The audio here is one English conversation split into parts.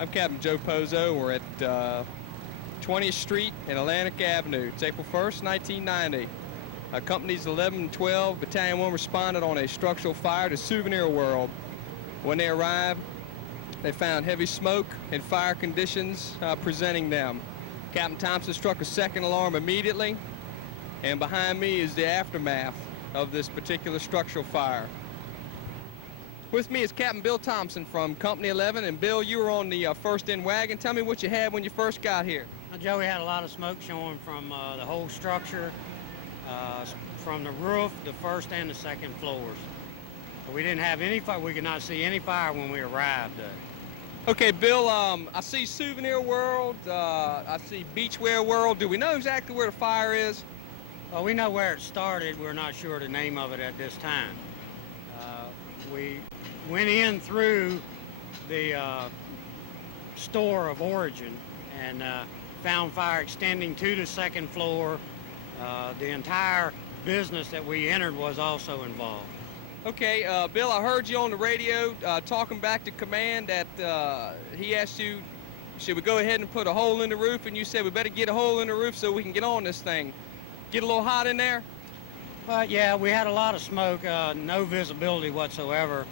I'm Captain Joe Pozzo. We're at 20th Street and Atlantic Avenue. It's April 1st, 1990. Companies 11 and 12, Battalion 1 responded on a structural fire to Souvenir World. When they arrived, they found heavy smoke and fire conditions presenting them. Captain Thompson struck a second alarm immediately, and behind me is the aftermath of this particular structural fire. With me is Captain Bill Thompson from Company 11, and Bill, you were on the first in wagon. Tell me what you had when you first got here. Well, Joe, we had a lot of smoke showing from the whole structure, from the roof, the first and the second floors. But we didn't have any fire. We could not see any fire when we arrived. Okay, Bill, I see Souvenir World, I see Beachwear World. Do we know exactly where the fire is? Well, we know where it started. We're not sure the name of it at this time. We went in through the store of origin and found fire extending to the second floor. The entire business that we entered was also involved. Okay, Bill, I heard you on the radio talking back to command that he asked you, should we go ahead and put a hole in the roof? And you said we better get a hole in the roof so we can get on this thing. Get a little hot in there? Yeah, we had a lot of smoke, no visibility whatsoever.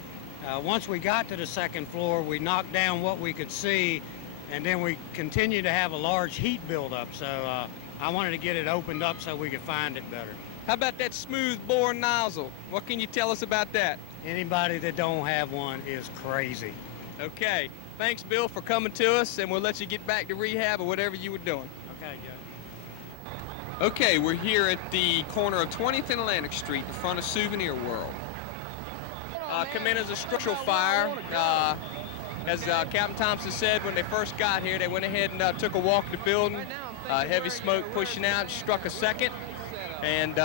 Once we got to the second floor, we knocked down what we could see, and then we continued to have a large heat buildup. So I wanted to get it opened up so we could find it better. How about that smooth bore nozzle? What can you tell us about that? Anybody that don't have one is crazy. Okay. Thanks, Bill, for coming to us, and we'll let you get back to rehab or whatever you were doing. Okay, Joe. Okay, we're here at the corner of 20th and Atlantic Street in front of Souvenir World. Come in as a structural fire. As Captain Thompson said, when they first got here, they went ahead and took a walk to the building. Heavy smoke pushing out, struck a second. And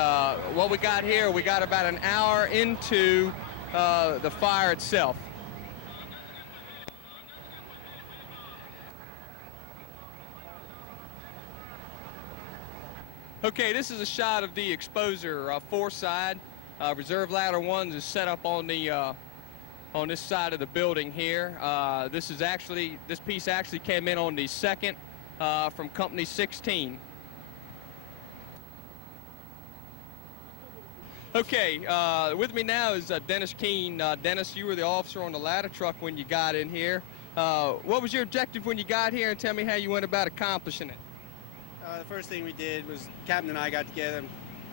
what we got here, we got about an hour into the fire itself. Okay, this is a shot of the exposure foreside. Reserve ladder 1 is set up on the on this side of the building here. This piece actually came in on the second from Company 16. Okay, with me now is Dennis Keene. Dennis, you were the officer on the ladder truck when you got in here. What was your objective when you got here, and tell me how you went about accomplishing it? The first thing we did was Captain and I got together,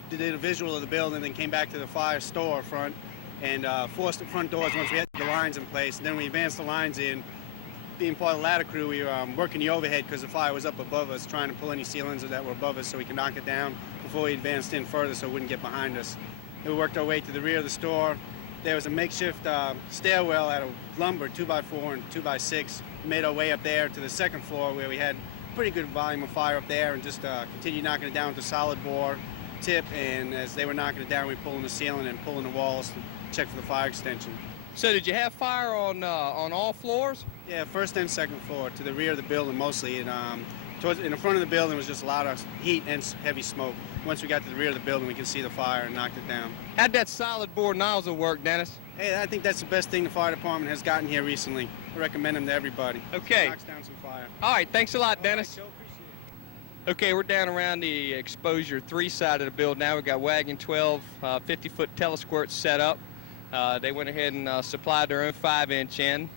did a visual of the building, then came back to the fire store front and forced the front doors once we had the lines in place. And then we advanced the lines in. Being part of the ladder crew, we were working the overhead because the fire was up above us, trying to pull any ceilings that were above us so we could knock it down before we advanced in further so it wouldn't get behind us. And we worked our way to the rear of the store. There was a makeshift stairwell out of lumber, 2x4 and 2x6. We made our way up there to the second floor where we had pretty good volume of fire up there, and just continued knocking it down with a solid bore tip, and as they were knocking it down, we pulling the ceiling and pulling the walls to check for the fire extension. So did you have fire on all floors? Yeah, first and second floor, to the rear of the building mostly, and in the front of the building was just a lot of heat and heavy smoke. Once we got to the rear of the building, we could see the fire and knocked it down. How'd that solid bore nozzle work, Dennis? Hey, I think that's the best thing the fire department has gotten here recently. I recommend them to everybody. Okay. It knocks down some fire. All right, thanks a lot, Dennis. All right, Joe, appreciate it. Okay, we're down around the exposure 3 side of the building now. We've got wagon 12, 50-foot Telus Quartz set up. They went ahead and supplied their own 5-inch in,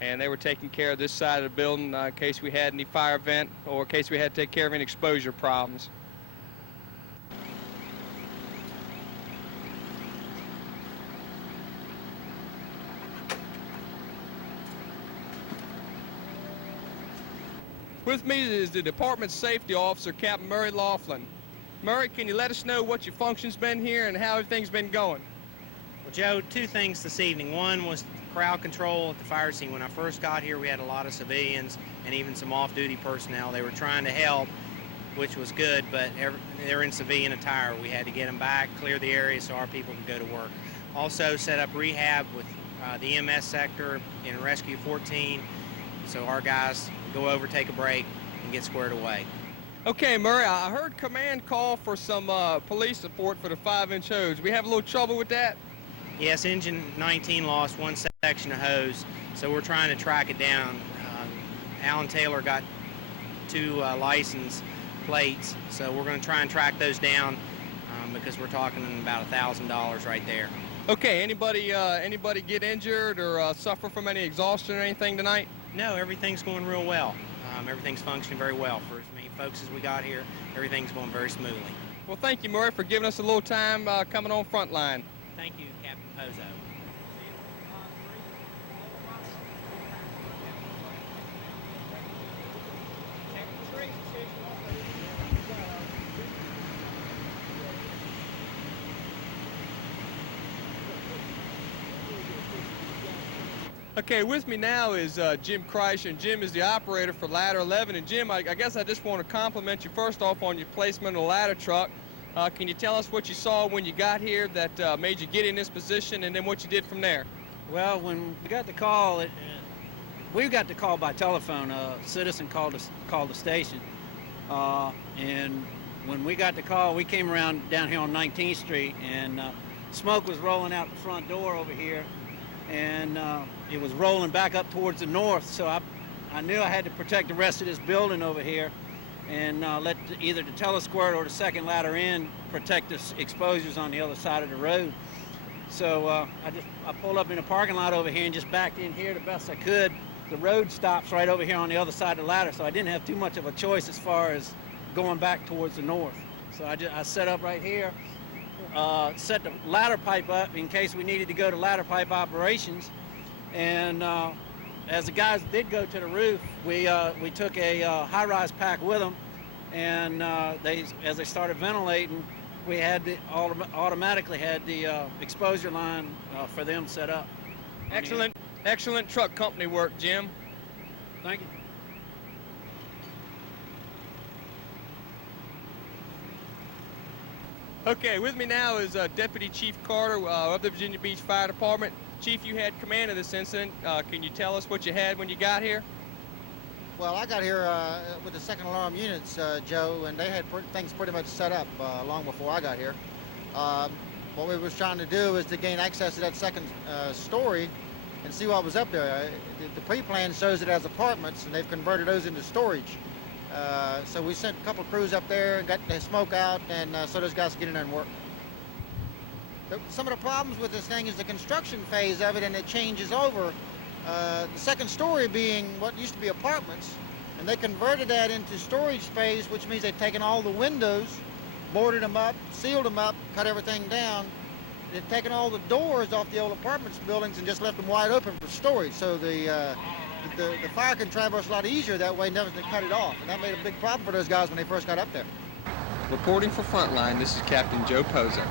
and they were taking care of this side of the building in case we had any fire vent or in case we had to take care of any exposure problems. With me is the Department Safety Officer, Captain Murray Laughlin. Murray, can you let us know what your function's been here and how everything's been going? Well, Joe, 2 things this evening. One was crowd control at the fire scene. When I first got here, we had a lot of civilians and even some off-duty personnel. They were trying to help, which was good, but they're in civilian attire. We had to get them back, clear the area so our people could go to work. Also set up rehab with the EMS sector in Rescue 14, so our guys go over, take a break, and get squared away. Okay, Murray, I heard command call for some police support for the 5-inch hose. We have a little trouble with that? Yes, engine 19 lost one section of hose, so we're trying to track it down. Alan Taylor got 2 license plates, so we're going to try and track those down because we're talking about $1,000 right there. Okay, anybody get injured or suffer from any exhaustion or anything tonight? No, everything's going real well. Everything's functioning very well. For as many folks as we got here, everything's going very smoothly. Well, thank you, Murray, for giving us a little time coming on Frontline. Thank you, Captain Pozzo. Okay, with me now is Jim Kreischer, and Jim is the operator for Ladder 11. And Jim, I guess I just want to compliment you first off on your placement of the ladder truck. Can you tell us what you saw when you got here that made you get in this position, and then what you did from there? Well, when we got the call, we got the call by telephone. A citizen called the station, and when we got the call, we came around down here on 19th Street, and smoke was rolling out the front door over here, and it was rolling back up towards the north. So I knew I had to protect the rest of this building over here, and let either the Telus Quartz or the second ladder in protect the exposures on the other side of the road. So I pulled up in the parking lot over here and just backed in here the best I could. The road stops right over here on the other side of the ladder, so I didn't have too much of a choice as far as going back towards the north. So I set up right here, set the ladder pipe up in case we needed to go to ladder pipe operations. And as the guys did go to the roof, we took a high-rise pack with them, and as they started ventilating, we had automatically had the exposure line for them set up. Excellent truck company work, Jim. Thank you. Okay, with me now is Deputy Chief Carter of the Virginia Beach Fire Department. Chief, you had command of this incident. Can you tell us what you had when you got here? Well, I got here with the second alarm units, Joe, and they had things pretty much set up long before I got here. What we was trying to do is to gain access to that second story and see what was up there. The pre-plan shows it as apartments, and they've converted those into storage. So we sent a couple of crews up there and got the smoke out, and so those guys could get in there and work. Some of the problems with this thing is the construction phase of it, and it changes over. The second story being what used to be apartments, and they converted that into storage space, which means they've taken all the windows, boarded them up, sealed them up, cut everything down. They've taken all the doors off the old apartments buildings and just left them wide open for storage. So the fire can traverse a lot easier that way, never to cut it off. And that made a big problem for those guys when they first got up there. Reporting for Frontline, this is Captain Joe Pozzo.